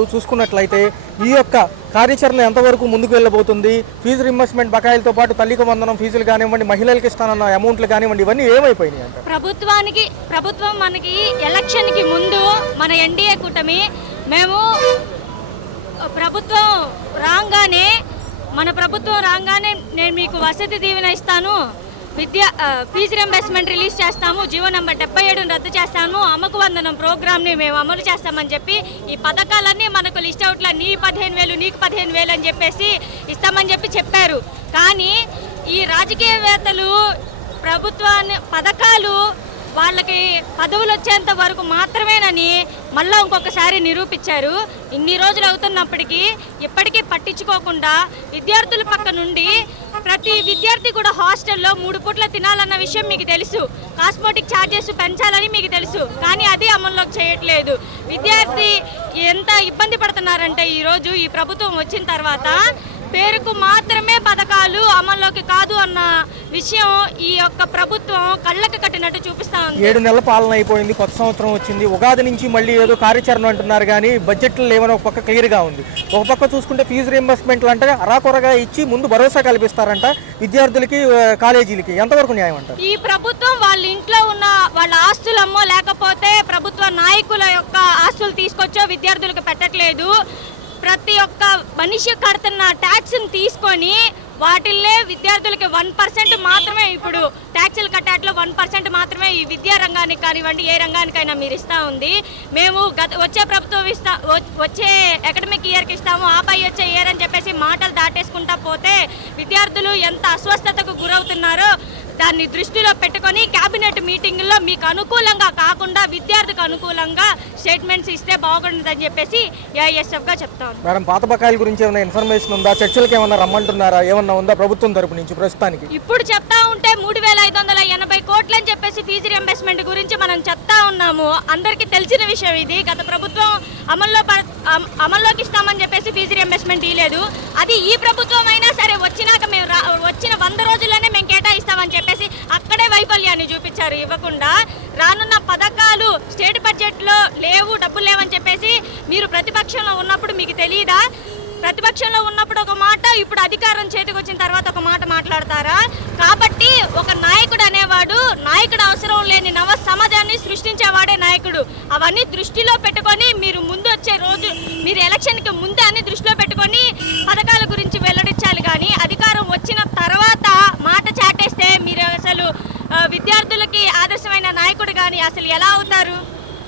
చూసుకున్నట్లయితే ఈ యొక్క కార్యాచరణ ఎంతవరకు ముందుకు వెళ్ళబోతుంది, ఫీజు రింబర్స్మెంట్ బకాయిలతో పాటు తల్లికి వందనం ఫీజులు కానివ్వండి, మహిళలకు ఇస్తానన్న అమౌంట్లు కానివ్వండి, ఇవన్నీ ఏమైపోయినాయి అంటే ప్రభుత్వం మనకి ఎలక్షన్కి ముందు మన ఎన్డీఏ కూటమి మేము మన ప్రభుత్వం రాగానే నేను మీకు వసతి దీవెన ఇస్తాను, ఫీజు రింబర్స్మెంట్ రిలీజ్ చేస్తాము, జీవో నెంబర్ 77 రద్దు చేస్తాము, అమ్మకు వందనం ప్రోగ్రామ్ని మేము అమలు చేస్తామని చెప్పి ఈ పథకాలన్నీ మనకు లిస్ట్ అవుట్లా నీ 15,000 నీకు 15,000 అని చెప్పేసి ఇస్తామని చెప్పారు. కానీ ఈ రాజకీయవేత్తలు ప్రభుత్వాన్ని పథకాలు వాళ్ళకి పదవులు వచ్చేంత వరకు మాత్రమేనని మళ్ళీ ఇంకొకసారి నిరూపించారు. ఇన్ని రోజులు అవుతున్నప్పటికీ ఇప్పటికీ పట్టించుకోకుండా విద్యార్థుల పక్క నుండి ప్రతి విద్యార్థి కూడా హాస్టల్లో 3 పూట్ల తినాలన్న విషయం మీకు తెలుసు, కాస్మోటిక్ ఛార్జెస్ పెంచాలని మీకు తెలుసు, కానీ అది అమల్లోకి చేయట్లేదు. విద్యార్థి ఎంత ఇబ్బంది పడుతున్నారంటే ఈరోజు ఈ ప్రభుత్వం వచ్చిన తర్వాత పేరుకు మాత్రమే పథకాలు అమల్లోకి కాదు అన్న విషయం ఈ యొక్క ప్రభుత్వం కళ్ళకి కట్టినట్టు చూపిస్తా ఉంది. 7 నెలల పాలన అయిపోయింది, కొత్త సంవత్సరం వచ్చింది, ఉగాది నుంచి మళ్ళీ ఏదో కార్యాచరణ అంటున్నారు కానీ బడ్జెట్లు లేవని ఒక పక్క క్లియర్గా ఉంది. ఒక పక్క చూసుకుంటే ఫీజు రీయింబర్స్మెంట్లు అంటే అరాకొరగా ఇచ్చి ముందు భరోసా కల్పిస్తారంట విద్యార్థులకి, కాలేజీలకి. ఎంతవరకు న్యాయం అంటారు? ఈ ప్రభుత్వం వాళ్ళ ఇంట్లో ఉన్న వాళ్ళ ఆస్తులమ్మో లేకపోతే ప్రభుత్వ నాయకుల యొక్క ఆస్తులు తీసుకొచ్చో విద్యార్థులకు పెట్టట్లేదు. ప్రతి ఒక్క మనిషి కడుతున్న ట్యాక్స్ని తీసుకొని వాటిల్లే విద్యార్థులకి 1% మాత్రమే, ఇప్పుడు ట్యాక్సులు కట్టాట్లో 1% మాత్రమే ఈ విద్యా రంగానికి కానివ్వండి ఏ రంగానికైనా మీరు ఇస్తూ ఉంది. మేము వచ్చే ప్రభుత్వం వచ్చే అకాడమిక్ ఇయర్కి ఇస్తాము, ఆపై వచ్చే ఇయర్ అని చెప్పేసి మాటలు దాటేసుకుంటా పోతే విద్యార్థులు ఎంత అస్వస్థతకు గురవుతున్నారో దాన్ని దృష్టిలో పెట్టుకొని కేబినెట్ మీటింగ్లో మీకు అనుకూలంగా కాకుండా విద్యార్థికి అనుకూలంగా స్టేట్మెంట్స్ ఇస్తే బాగుంటుందని చెప్పేసి ఏఐఎస్ఎఫ్గా చెప్తాను. మేడం, పాత బకాయిల గురించి ఏమైనా ఇన్ఫర్మేషన్ ఉందా? చర్చలకు ఏమన్నా రమ్మంటున్నారా? ఏమన్నా ఉందా ప్రభుత్వం తరపు నుంచి ప్రస్తుతానికి? ఇప్పుడు చెప్తా ఉంటే 3,580 కోట్లు అని చెప్పేసి ఫీజు రింబర్స్మెంట్ గురించి మనం చెప్తా ఉన్నాము. అందరికీ తెలిసిన విషయం ఇది. గత ప్రభుత్వం అమల్లోకి ఇస్తామని చెప్పేసి ఫీజు రింబర్స్మెంట్ ఇవ్వలేదు. అది ఈ ప్రభుత్వం అయినా సరే వచ్చినాక మేము వచ్చిన 100 రోజుల్లోనే మేము కేటాయిస్తామని చెప్పేసి అక్కడే వైఫల్యాన్ని చూపించారు. ఇవ్వకుండా రానున్న పథకాలు స్టేట్ బడ్జెట్లో లేవు, డబ్బులు లేవని చెప్పేసి మీరు ప్రతిపక్షంలో ఉన్నప్పుడు మీకు తెలియదా? ప్రతిపక్షంలో ఉన్నప్పుడు ఒక మాట, ఇప్పుడు అధికారం చేతికి వచ్చిన తర్వాత ఒక మాట మాట్లాడతారా? కాబట్టి ఒక నాయకుడు అనేవాడు నాయకుడు అవసరం లేని నవ సమాజాన్ని సృష్టించేవాడే నాయకుడు. అవన్నీ దృష్టిలో పెట్టుకొని మీరు ముందు వచ్చే రోజు మీరు ఎలక్షన్కి ముందే అన్ని దృష్టిలో పెట్టుకొని పథకాల గురించి వెల్లడించాలి. కానీ అధికారం వచ్చిన తర్వాత మాట చాటేస్తే మీరు అసలు విద్యార్థులకి ఆదర్శమైన నాయకుడు కానీ అసలు ఎలా అవుతారు?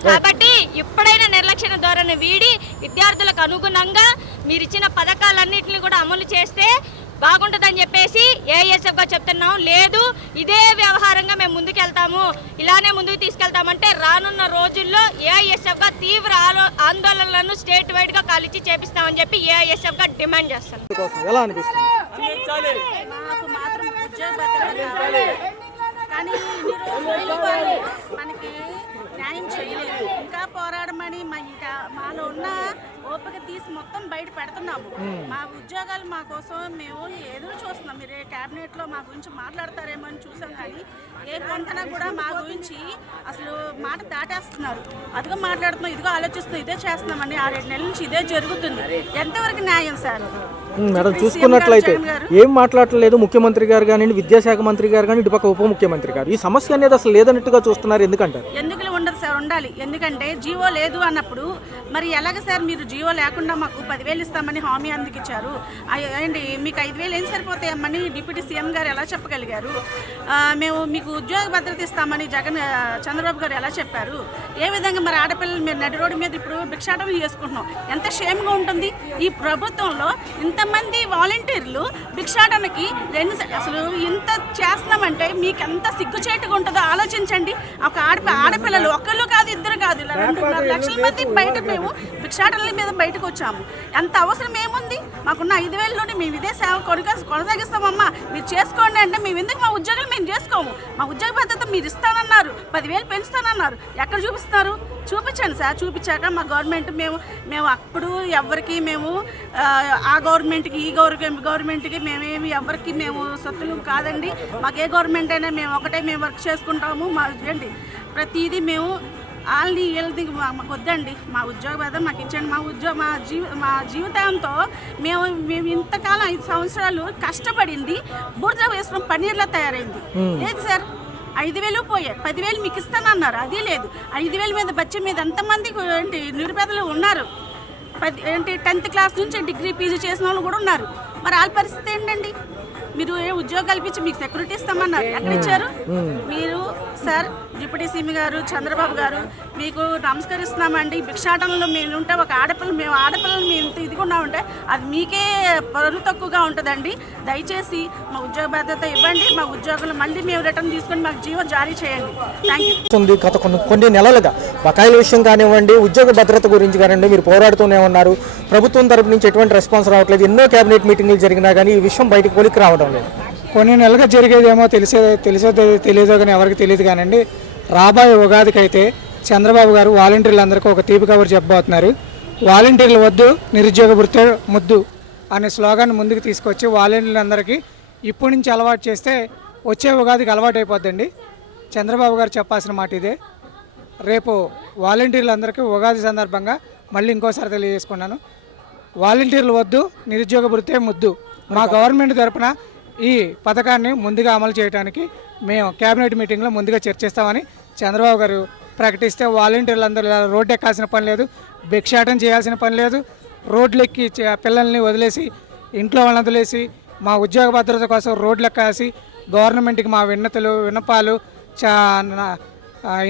కాబట్టి ఇప్పుడైనా నిర్లక్ష్య ధోరణి వీడి విద్యార్థులకు అనుగుణంగా మీరు ఇచ్చిన పథకాలన్నింటినీ కూడా అమలు చేస్తే బాగుంటుందని చెప్పేసి ఏఐఎస్ఎఫ్గా చెప్తున్నాం. లేదు ఇదే వ్యవహారంగా మేము ముందుకెళ్తాము, ఇలానే ముందుకు తీసుకెళ్తామంటే రానున్న రోజుల్లో ఏఐఎస్ఎఫ్గా తీవ్ర ఆందోళనలను స్టేట్ వైడ్గా కాలిచ్చి చేపిస్తామని చెప్పి ఏఐఎస్ఎఫ్గా డిమాండ్ చేస్తాం. ఎలా అనిపిస్తుంది? మనకి న్యాయం చేయలేదు, ఇంకా పోరాడమని ఇంకా మాలో ఉన్న ఓపిక తీసి మొత్తం బయట పెడుతున్నాము. మా ఉద్యోగాలు మా కోసం మేము ఎదురు చూస్తున్నాం. మీరు క్యాబినెట్లో మా గురించి మాట్లాడతారేమో అని చూసాం, కానీ ఏ పొంతన కూడా మా గురించి అసలు మాట దాటేస్తున్నారు. అదిగో మాట్లాడుతున్నాం, ఇదిగో ఆలోచిస్తున్నాం, ఇదే చేస్తున్నామని 6-7 నెలల నుంచి ఇదే జరుగుతుంది. ఎంతవరకు న్యాయం సార్? మేడం, చూసుకున్నట్లయితే ఏం మాట్లాడలేదు ముఖ్యమంత్రి గారు కానీ, విద్యాశాఖ మంత్రి గారు కానీ, ఇటుపక్క ఉప ముఖ్యమంత్రి గారు. ఈ సమస్య అనేది అసలు లేదన్నట్టుగా చూస్తున్నారు. ఎందుకంటారు? ఎందుకు ఉండదు సార్, ఉండాలి. ఎందుకంటే జీవో లేదు అన్నప్పుడు మరి ఎలాగ సార్ మీరు జీవో లేకుండా మాకు 10,000 ఇస్తామని హామీ అందుకు ఇచ్చారు. ఏంటి మీకు 5,000 ఏం సరిపోతాయమ్మని డిప్యూటీ సీఎం గారు ఎలా చెప్పగలిగారు? మేము మీకు ఉద్యోగ భద్రత ఇస్తామని చంద్రబాబు గారు ఎలా చెప్పారు? ఏ విధంగా మరి ఆడపిల్లలు మీరు నడి రోడ్డు మీద ఇప్పుడు భిక్షాటన చేసుకుంటున్నాం, ఎంత షేమ్గా ఉంటుంది. ఈ ప్రభుత్వంలో ఇంతమంది వాలంటీర్లు భిక్షాటనకి అసలు ఇంత చేస్తున్నామంటే మీకు ఎంత సిగ్గుచేటుగా ఉంటుందో ఆలోచించండి. ఒక ఆడపిల్లలు ఒక్కళ్ళు కాదు, ఇద్దరు కాదు, 2.5 లక్షల మంది బయట మేము భిక్షాటనల మీద బయటకు వచ్చాము. ఎంత అవసరం ఏముంది? మాకున్న 5,000లోనే మేము ఇదే సేవ కొనసాగిస్తామమ్మా, మీరు చేసుకోండి అంటే మేము ఎందుకు మా ఉద్యోగాలు మేము చేసుకోము? మా ఉద్యోగ భద్రత మీరు ఇస్తానన్నారు, 10,000 పెంచుతానన్నారు, ఎక్కడ చూపిస్తున్నారు? చూపించండి సార్. చూపించాక మా గవర్నమెంట్ మేము అప్పుడు ఎవరికి మేము ఆ గవర్నమెంట్కి ఈ గవర్నమెంట్కి మేమేమి ఎవరికి మేము సొత్తులు కాదండి. మాకు ఏ గవర్నమెంట్ అయినా మేము ఒకటే మేము వర్క్ చేసుకుంటాము. మా ఏంటి ప్రతిదీ మేము వాళ్ళని వీళ్ళది మాకు వద్దండి. మా ఉద్యోగ భద్రత మాకు ఇచ్చండి. మా జీవితంతో మేము ఇంతకాలం 5 సంవత్సరాలు కష్టపడింది బూడిద వేసుకున్న పన్నీర్లా తయారైంది. లేదు సార్, 5,000 పోయాయి, 10,000 మీకు ఇస్తానన్నారు, అది లేదు. 5,000 మీద బడ్జెట్ మీద ఎంతమంది ఏంటి నిరుపేదలు ఉన్నారు. 10th క్లాస్ నుంచి డిగ్రీ పీజీ చేసిన వాళ్ళు కూడా ఉన్నారు. మరి వాళ్ళ పరిస్థితి ఏంటండి? మీరు ఏ ఉద్యోగం కల్పించి మీకు సెక్యూరిటీ ఇస్తామన్నారు, ఎక్కడ ఇచ్చారు మీరు? సార్ డిప్యూటీ సీఎం గారు చంద్రబాబు గారు మీకు నమస్కరిస్తున్నామండి. భిక్షాటనలో మేము ఉంటే ఒక మేము ఆడపిల్లలు మేము ఇంత ఇదిగా ఉంటే అది మీకే పరువు తక్కువగా ఉంటుందండి. దయచేసి మా ఉద్యోగ భద్రత ఇవ్వండి. మా ఉద్యోగులు మళ్ళీ మేము రిటర్న్ తీసుకొని మాకు జీవో జారీ చేయండి. Thank you. గత కొన్ని నెలలుగా బకాయిల విషయం కానివ్వండి, ఉద్యోగ భద్రత గురించి కానివ్వండి మీరు పోరాడుతూనే ఉన్నారు. ప్రభుత్వం తరపు నుంచి ఎటువంటి రెస్పాన్స్ రావట్లేదు. ఎన్నో కేబినెట్ మీటింగ్లు జరిగినా కానీ ఈ విషయం బయటకు కొలికి రావడం లేదు. కొన్ని నెలలుగా జరిగేదేమో తెలిసో తెలియదో కానీ ఎవరికి తెలియదు కానండి. రాబోయే ఉగాదికి అయితే చంద్రబాబు గారు వాలంటీర్లందరికీ ఒక తీపి కబురు చెప్పబోతున్నారు. వాలంటీర్లు వద్దు, నిరుద్యోగ వృత్తి ముద్దు అనే స్లోగాన్ ముందుకు తీసుకొచ్చి వాలంటీర్లందరికీ ఇప్పటి నుంచి అలవాటు చేస్తే వచ్చే ఉగాదికి అలవాటు అయిపోద్దండి. చంద్రబాబు గారు చెప్పాల్సిన మాట ఇదే. రేపు వాలంటీర్లందరికీ ఉగాది సందర్భంగా మళ్ళీ ఇంకోసారి తెలియజేసుకున్నాను. వాలంటీర్లు వద్దు, నిరుద్యోగ వృత్తే ముద్దు. మా గవర్నమెంట్ తరపున ఈ పథకాన్ని ముందుగా అమలు చేయడానికి మేము క్యాబినెట్ మీటింగ్లో ముందుగా చర్చిస్తామని చంద్రబాబు గారు ప్రకటిస్తే వాలంటీర్లందరూ రోడ్డు ఎక్కాల్సిన పని లేదు, భిక్షాటం చేయాల్సిన పని లేదు. రోడ్లు ఎక్కి పిల్లల్ని వదిలేసి ఇంట్లో వాళ్ళని వదిలేసి మా ఉద్యోగ భద్రత కోసం రోడ్లు ఎక్కాల్సి గవర్నమెంట్కి మా విన్నపాలు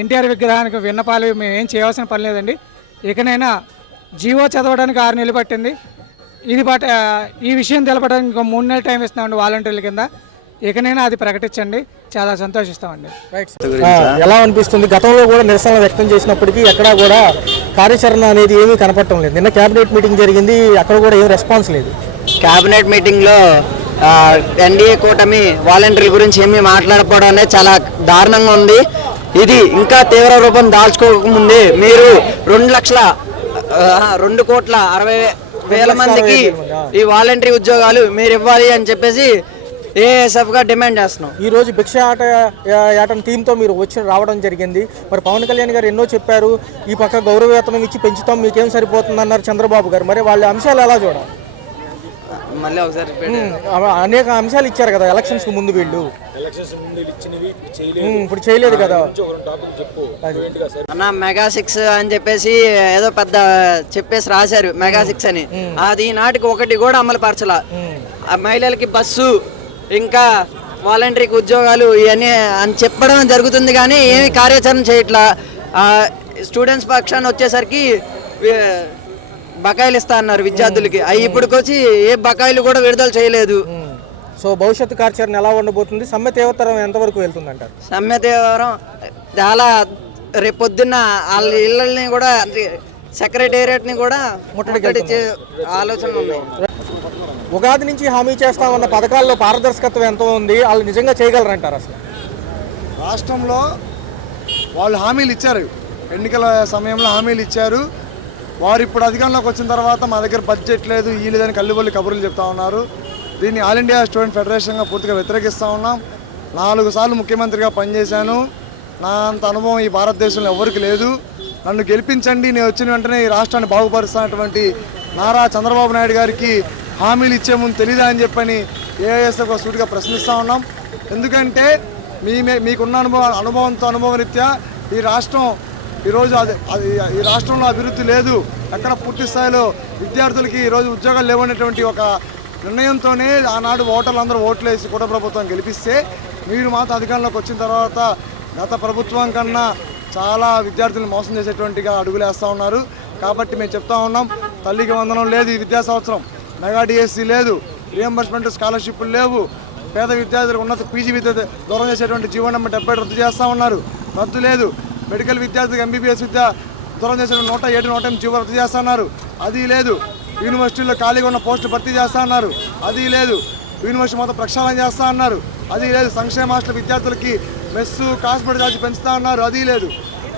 ఎన్టీఆర్ విగ్రహానికి విన్నపాలు మేము ఏం చేయాల్సిన పని లేదండి. ఇకనైనా జీవో చదవడానికి 6 నెలలు పట్టింది. ఈ విషయం తెలపడానికి ఇంకో 3 నెలలు టైం ఇస్తామండి వాలంటీర్ల కింద. ఇకనైనా అది ప్రకటించండి, చాలా సంతోషిస్తామండి. ఎలా అనిపిస్తుంది? గతంలో కూడా నిరసన వ్యక్తం చేసినప్పటికీ ఎక్కడా కూడా కార్యాచరణ అనేది ఏమీ కనపడటం లేదు. నిన్న క్యాబినెట్ మీటింగ్ జరిగింది, అక్కడ కూడా ఏం రెస్పాన్స్ లేదు. క్యాబినెట్ మీటింగ్లో ఎన్డీఏ కూటమి వాలంటీర్ల గురించి ఏమీ మాట్లాడకపోవడం అనేది చాలా దారుణంగా ఉంది. ఇది ఇంకా తీవ్ర రూపం దాల్చుకోకముందే మీరు 2,60,000 మందికి ఈ వాలంటరీ ఉద్యోగాలు మీరు ఇవ్వాలి అని చెప్పేసి ఏఎస్ఎఫ్ గా డిమాండ్ చేస్తున్నాం. ఈ రోజు భిక్ష ఆటం టీంతో మీరు రావడం జరిగింది. మరి పవన్ కళ్యాణ్ గారు ఎన్నో చెప్పారు, ఈ పక్క గౌరవవేతనం ఇచ్చి పెంచుతాం, మీకేం సరిపోతుంది అన్నారు చంద్రబాబు గారు. మరి వాళ్ళ అంశాలు ఎలా చూడాలి? మళ్ళీ ఒకసారి అనేక అంశాలు ఇచ్చారు కదా ఎలక్షన్స్ కు ముందు, వీళ్ళు ఇప్పుడు చేయలేదు కదా అన్న. మెగా 6 అని చెప్పేసి ఏదో పెద్ద చెప్పేసి రాశారు మెగా 6 అని. అది నాటికి ఒకటి కూడా అమలు పరచలా. మహిళలకి బస్సు, ఇంకా వాలంటరీకి ఉద్యోగాలు ఇవన్నీ అని చెప్పడం జరుగుతుంది కానీ ఏమి కార్యాచరణ చేయట్లా. స్టూడెంట్స్ పక్షాన్ని వచ్చేసరికి బకాయిలు ఇస్తా అన్నారు విద్యార్థులకి, అవి ఇప్పటికొచ్చి ఏ బకాయిలు కూడా విడుదల చేయలేదు. సో భవిష్యత్తు కార్యాచరణ ఎలా ఉండబోతుంది? సమ్మె తీవ్రతరం ఎంతవరకు వెళ్తుందంటారు? సమ్మె తీవ్రం చాలా రేపొద్దున్న వాళ్ళ ఇళ్ళని కూడా సెక్రటేరియట్ని కూడా ముట్టడి ఆలోచన ఉన్నాయి. ఉగాది నుంచి హామీ చేస్తామన్న పథకాల్లో పారదర్శకత్వం ఎంత ఉంది? వాళ్ళు నిజంగా చేయగలరంటారు? అసలు రాష్ట్రంలో వాళ్ళు హామీలు ఇచ్చారు, ఎన్నికల సమయంలో హామీలు ఇచ్చారు. వారు ఇప్పుడు అధికారంలోకి వచ్చిన తర్వాత మా దగ్గర బడ్జెట్ లేదు, ఈ లేదని కల్లిబొల్లి కబుర్లు చెప్తా ఉన్నారు. దీన్ని ఆల్ ఇండియా స్టూడెంట్ ఫెడరేషన్గా పూర్తిగా వ్యతిరేకిస్తూ ఉన్నాం. 4 సార్లు ముఖ్యమంత్రిగా పనిచేశాను. నా అంత అనుభవం ఈ భారతదేశంలో ఎవరికి లేదు. నన్ను గెలిపించండి, నేను వచ్చిన వెంటనే ఈ రాష్ట్రాన్ని బాగుపరుస్తున్నటువంటి నారా చంద్రబాబు నాయుడు గారికి హామీలు ఇచ్చే ముందు తెలీదా అని చెప్పని ఏఎస్ఎఫ్ సూటిగా ప్రశ్నిస్తూ ఉన్నాం. ఎందుకంటే మీకున్న అనుభవరీత్యా ఈ రాష్ట్రం ఈరోజు ఈ రాష్ట్రంలో అభివృద్ధి లేదు, ఎక్కడ పూర్తి స్థాయిలో విద్యార్థులకి ఈరోజు ఉద్యోగాలు లేవనేటువంటి ఒక నిర్ణయంతోనే ఆనాడు ఓటర్లందరూ ఓట్లు వేసి కూటమి ప్రభుత్వం గెలిపిస్తే, మీరు మాత్రం అధికారంలోకి వచ్చిన తర్వాత గత ప్రభుత్వం కన్నా చాలా విద్యార్థులను మోసం చేసేటువంటిగా అడుగులేస్తూ ఉన్నారు. కాబట్టి మేము చెప్తా ఉన్నాం, తల్లికి వందనం లేదు ఈ విద్యా సంవత్సరం, మెగా డిఎస్సి లేదు, రియంబర్స్మెంట్ స్కాలర్షిప్లు లేవు, పేద విద్యార్థులకు ఉన్నత పీజీ విద్య దూరం చేసేటువంటి జీవో నెంబర్ 70 రద్దు చేస్తూ ఉన్నారు, రద్దు లేదు. మెడికల్ విద్యార్థికి ఎంబీబీఎస్ విద్య దూరం చేసే 107, 108 జీవో రద్దు చేస్తున్నారు, అది లేదు. యూనివర్సిటీల్లో ఖాళీగా ఉన్న పోస్టులు భర్తీ చేస్తూ ఉన్నారు, అది లేదు. యూనివర్సిటీ మొత్తం ప్రక్షాళన చేస్తూ ఉన్నారు, అది లేదు. సంక్షేమ హాస్టల్ విద్యార్థులకి మెస్సు కాస్మెటిక్ ఛార్జ్ పెంచుతూ ఉన్నారు, అది లేదు.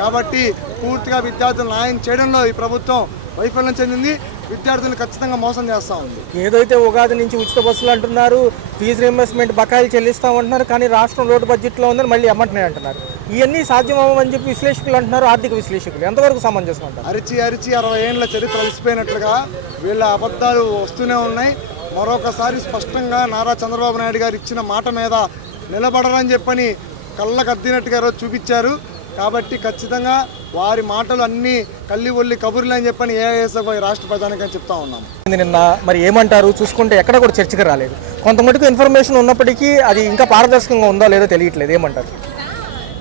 కాబట్టి పూర్తిగా విద్యార్థులు న్యాయం చేయడంలో ఈ ప్రభుత్వం వైఫల్యం చెందింది, విద్యార్థులను ఖచ్చితంగా మోసం చేస్తూ ఉంది. ఏదైతే ఉగాది నుంచి ఉచిత బస్సులు అంటున్నారు, ఫీజు రీయింబర్స్మెంట్ బకాయిలు చెల్లిస్తామంటున్నారు, కానీ రాష్ట్రం లోటు బడ్జెట్లో ఉందని మళ్ళీ అమ్మంటున్నాయి అంటున్నారు. ఇవన్నీ సాధ్యమని చెప్పి విశ్లేషకులు అంటున్నారు, ఆర్థిక విశ్లేషకులు. ఎంతవరకు సమంజసం అంటారు? అరిచి 60 ఏళ్ళ చరిత్ర అలసిపోయినట్లుగా వీళ్ళ అబద్ధాలు వస్తూనే ఉన్నాయి. మరొకసారి స్పష్టంగా నారా చంద్రబాబు నాయుడు గారు ఇచ్చిన మాట మీద నిలబడరని చెప్పని కళ్ళకద్దినట్టుగా ఈరోజు చూపించారు. కాబట్టి ఖచ్చితంగా వారి మాటలు అన్నీ కల్లి ఒల్లి కబుర్లు అని చెప్పని ఏఐఎస్ఎఫ్ రాష్ట్ర ప్రధానికని చెప్తా ఉన్నాం. నిన్న మరి ఏమంటారు చూసుకుంటే ఎక్కడ కూడా చర్చకు రాలేదు. కొంత మటుకు ఇన్ఫర్మేషన్ ఉన్నప్పటికీ అది ఇంకా పారదర్శకంగా ఉందో లేదో తెలియట్లేదు. ఏమంటారు?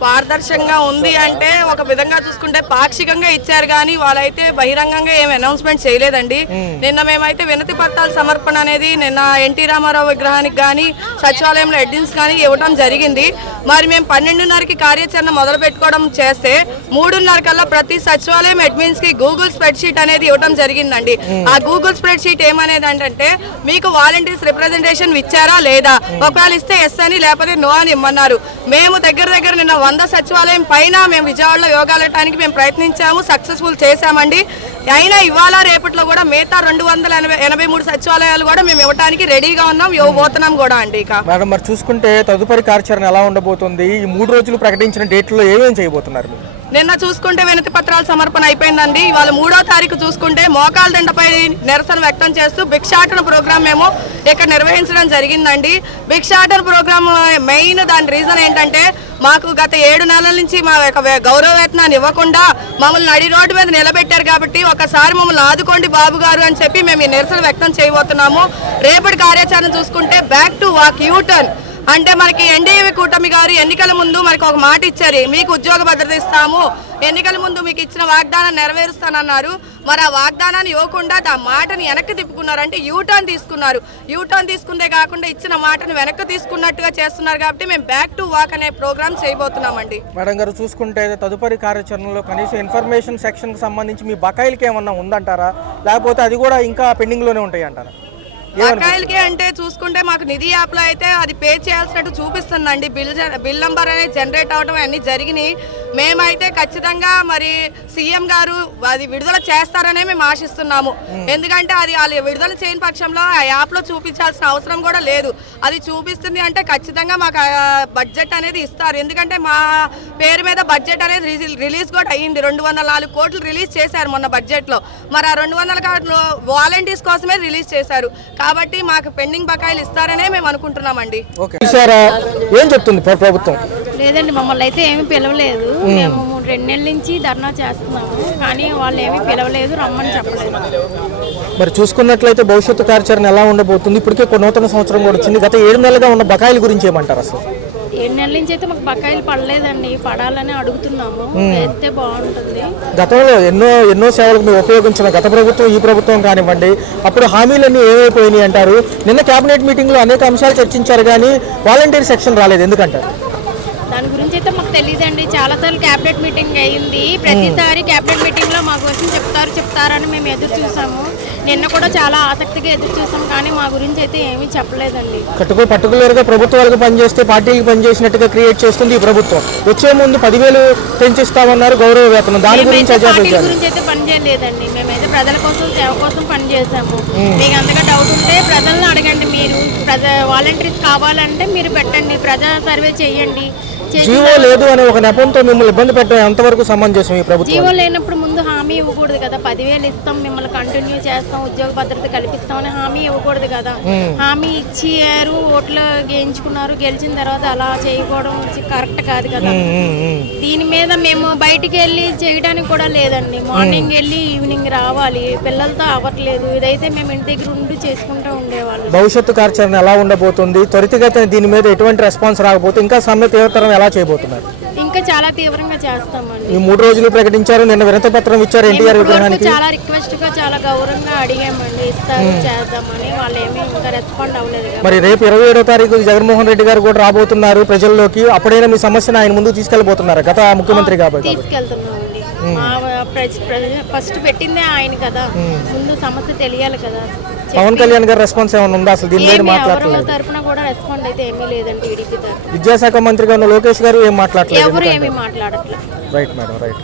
పారదర్శకంగా ఉంది అంటే ఒక విధంగా చూసుకుంటే పాక్షికంగా ఇచ్చారు కానీ వాళ్ళైతే బహిరంగంగా ఏం అనౌన్స్మెంట్ చేయలేదండి. నిన్న మేమైతే వినతి పత్రాల సమర్పణ అనేది నిన్న ఎన్టీ రామారావు విగ్రహానికి కానీ సచివాలయంలో అడ్మిన్స్ కానీ ఇవ్వడం జరిగింది. మరి మేము 12:30కి కార్యాచరణ మొదలు పెట్టుకోవడం చేస్తే 3:30 కల్లా ప్రతి సచివాలయం అడ్మిన్స్ కి గూగుల్ స్ప్రెడ్ షీట్ అనేది ఇవ్వడం జరిగిందండి. ఆ గూగుల్ స్ప్రెడ్ షీట్ ఏమనేది అంటే మీకు వాలంటీర్స్ రిప్రజెంటేషన్ ఇచ్చారా లేదా, ఒకవేళ ఇస్తే ఎస్ అని లేకపోతే నో అని ఇమ్మన్నారు. మేము దగ్గర నిన్న 100 సచివాలయం పైన మేము విజయవాడలో యోగాలటానికి మేము ప్రయత్నించాము, సక్సెస్ఫుల్ చేశామండి. అయినా ఇవాళ రేపట్లో కూడా మిగతా 283 సచివాలయాలు కూడా మేము ఇవ్వడానికి రెడీగా ఉన్నాం, ఇవ్వబోతున్నాం కూడా అండి. ఇక మేడం మరి చూసుకుంటే తదుపరి కార్యాచరణ ఎలా ఉండబోతుంది? ఈ 3 రోజులు ప్రకటించిన డేట్లో ఏమేమి చేయబోతున్నారు? నిన్న చూసుకుంటే వినతి పత్రాల సమర్పణ అయిపోయిందండి. ఇవాళ 3వ తారీఖు చూసుకుంటే మోకాల దండపై నిరసన వ్యక్తం చేస్తూ భిక్షాటన ప్రోగ్రాం మేము ఇక్కడ నిర్వహించడం జరిగిందండి. భిక్షాటన ప్రోగ్రాం మెయిన్ దాని రీజన్ ఏంటంటే మాకు గత 7 నెలల నుంచి మా యొక్క గౌరవ వేతనాన్ని ఇవ్వకుండా మమ్మల్ని నడి రోడ్డు మీద నిలబెట్టారు. కాబట్టి ఒకసారి మమ్మల్ని ఆదుకోండి బాబు గారు అని చెప్పి మేము ఈ నిరసన వ్యక్తం చేయబోతున్నాము. రేపటి కార్యాచరణ చూసుకుంటే బ్యాక్ టు వాక్ యూటర్న్ అంటే మనకి ఎన్డీఏ కూటమి గారు ఎన్నికల ముందు మనకు ఒక మాట ఇచ్చారు, మీకు ఉద్యోగ భద్రత ఇస్తాము, ఎన్నికల ముందు మీకు ఇచ్చిన వాగ్దానం నెరవేరుస్తానన్నారు. మరి ఆ వాగ్దానాన్ని ఇవ్వకుండా ఆ మాటని వెనక్కి తిప్పుకున్నారు, అంటే యూటర్న్ తీసుకున్నారు. యూటర్న్ తీసుకుందే కాకుండా ఇచ్చిన మాటను వెనక్కి తీసుకున్నట్టుగా చేస్తున్నారు. కాబట్టి మేము బ్యాక్ టు వాక్ అనే ప్రోగ్రామ్ చేయబోతున్నామండి. మేడం గారు చూసుకుంటే తదుపరి కార్యాచరణలో కనీసం ఇన్ఫర్మేషన్ సెక్షన్కి సంబంధించి మీ బకాయిలకి ఏమన్నా ఉందంటారా, లేకపోతే అది కూడా ఇంకా పెండింగ్లోనే ఉంటాయి అంటారా? బకాయిలకి అంటే చూసుకుంటే మాకు నిధి యాప్లో అయితే అది పే చేయాల్సినట్టు చూపిస్తుందండి. బిల్ నంబర్ అనేది జనరేట్ అవడం అన్నీ జరిగినాయి. మేమైతే ఖచ్చితంగా మరి సీఎం గారు అది విడుదల చేస్తారనే మేము ఆశిస్తున్నాము. ఎందుకంటే అది వాళ్ళు విడుదల చేయని పక్షంలో ఆ యాప్లో చూపించాల్సిన అవసరం కూడా లేదు. అది చూపిస్తుంది అంటే ఖచ్చితంగా మాకు బడ్జెట్ అనేది ఇస్తారు. ఎందుకంటే మా పేరు మీద బడ్జెట్ అనేది రిలీజ్ కూడా అయ్యింది. 204 కోట్లు రిలీజ్ చేశారు మొన్న బడ్జెట్లో. మరి ఆ 200 కోట్లు వాలంటీర్స్ కోసమే రిలీజ్ చేశారు. కాబట్టి మాకు పెండింగ్ బకాయిలు ఇస్తారనే మేము అనుకుంటున్నామండి. ఏం చెప్తుంది ప్రభుత్వం? లేదండి, మమ్మల్ని అయితే ఏమీ పిలవలేదు. మేము 2 నెలల నుంచి ధర్నా చేస్తున్నాము, కానీ వాళ్ళు ఏమీ పిలవలేదు, రమ్మని చెప్పలేదు. మరి చూసుకున్నట్లయితే భవిష్యత్తు కార్యాచరణ ఎలా ఉండబోతుంది? ఇప్పటికే నూతన సంవత్సరం కూడా వచ్చింది. గత 7 నెలలుగా ఉన్న బకాయిల గురించి ఏమంటారు? అసలు 7 నెలల నుంచి అయితే మాకు బకాయిలు పడలేదండి, పడాలని అడుగుతున్నాము, వేస్తే బాగుంటుంది. గతంలో ఎన్నో సేవలకు మీరు ఉపయోగించిన గత ప్రభుత్వం ఈ ప్రభుత్వం కానివ్వండి, అప్పుడు హామీలన్నీ ఏమైపోయినాయి అంటారు? నిన్న కేబినెట్ మీటింగ్లో అనేక అంశాలు చర్చించారు కానీ వాలంటీర్ సెక్షన్ రాలేదు, ఎందుకంటారు? దాని గురించి అయితే మాకు తెలియదండి. చాలాసార్లు క్యాబినెట్ మీటింగ్ అయ్యింది. ప్రతిసారి క్యాబినెట్ మీటింగ్లో మా కోసం చెప్తారని మేము ఎదురు చూసాము. నిన్న కూడా చాలా ఆసక్తిగా ఎదురు చూసాం, కానీ మా గురించి అయితే ఏమీ చెప్పలేదండి. పర్టికులర్గా ప్రభుత్వాలకు పనిచేస్తే పార్టీకి పనిచేసినట్టుగా క్రియేట్ చేస్తుంది ఈ ప్రభుత్వం. వచ్చే ముందు 10,000 పెంచిస్తామన్నారు గౌరవ వేతనం, దాని గురించి అయితే పనిచేయలేదండి. మేమైతే ప్రజల కోసం సేవ కోసం పనిచేసాము. మీకు అంతగా డౌట్ ఉంటే ప్రజలను అడగండి. మీరు వాలంటీర్స్ కావాలంటే మీరు పెట్టండి, ప్రజా సర్వే చేయండి. జీవో లేదు అనే ఒక నెపంతో మిమ్మల్ని ఇబ్బంది పెట్టడం ఎంతవరకు సమంజసం? ఈ ప్రభుత్వం జీవో లేనప్పుడు ముందు హామీ ఇవ్వకూడదు కదా. 10,000 ఇస్తాం, మిమ్మల్ని కంటిన్యూ చేస్తాం, ఉద్యోగ భద్రత కల్పిస్తామని హామీ ఇవ్వకూడదు కదా. హామీ ఇచ్చారు, ఓట్లు గెయించుకున్నారు, గెలిచిన తర్వాత అలా చేయకపోవడం కరెక్ట్ కాదు కదా. దీని మీద మేము బయటికి వెళ్ళి చేయడానికి కూడా లేదండి. మార్నింగ్ వెళ్ళి ఈవినింగ్ రావాలి, పిల్లలతో అవ్వట్లేదు. ఇదైతే మేము ఇంటి దగ్గర ఉండి చేసుకుంటూ ఉండేవాళ్ళం. భవిష్యత్తు కార్యాచరణ ఎలా ఉండబోతుంది? త్వరితగతిన దీని మీద ఎటువంటి రెస్పాన్స్ రాకపోతే ఇంకా సమ్మె తీవ్రతరం ఎలా చేయబోతున్నారు? ఇంకా చాలా తీవ్రంగా చేస్తామండి. ఈ 3 రోజులు ప్రకటించారు, నిన్న వినతి పత్రం ఇచ్చారు ఎన్టీఆర్ విగ్రహానికి. చాలా రిక్వెస్ట్ గా చాలా గౌరవంగా అడిగామండి, ఇస్తారు చేద్దామని. వాళ్ళు ఏమీ ఇంకా రెస్పాండ్ అవ్వలేదు. మరి రేపు 27వ తారీఖు జగన్మోహన్ రెడ్డి గారు కూడా రాబోతున్నారు ప్రజల్లోకి. అప్పుడైనా మీ సమస్యను ఆయన ముందు తీసుకెళ్లబోతున్నారు గత ముఖ్యమంత్రి కాబట్టి? తీసుకెళ్తున్నామండి. ఫస్ట్ పెట్టిందే ఆయన కదా, ముందు సమస్య తెలియాలి కదా. పవన్ కళ్యాణ్ గారి రెస్పాన్స్ ఏమైనా ఉందా అసలు దీని మీద? మాట్లాడలేదు. తరఫున కూడా రెస్పాండ్ అయితే ఏమీ లేదండి. టీడీపీ తరఫున విద్యాశాఖ మంత్రిగా ఉన్న లోకేష్ గారు ఏం మాట్లాడలేదు. ఎవరు ఏమీ మాట్లాడట్లేదు. Right madam, right.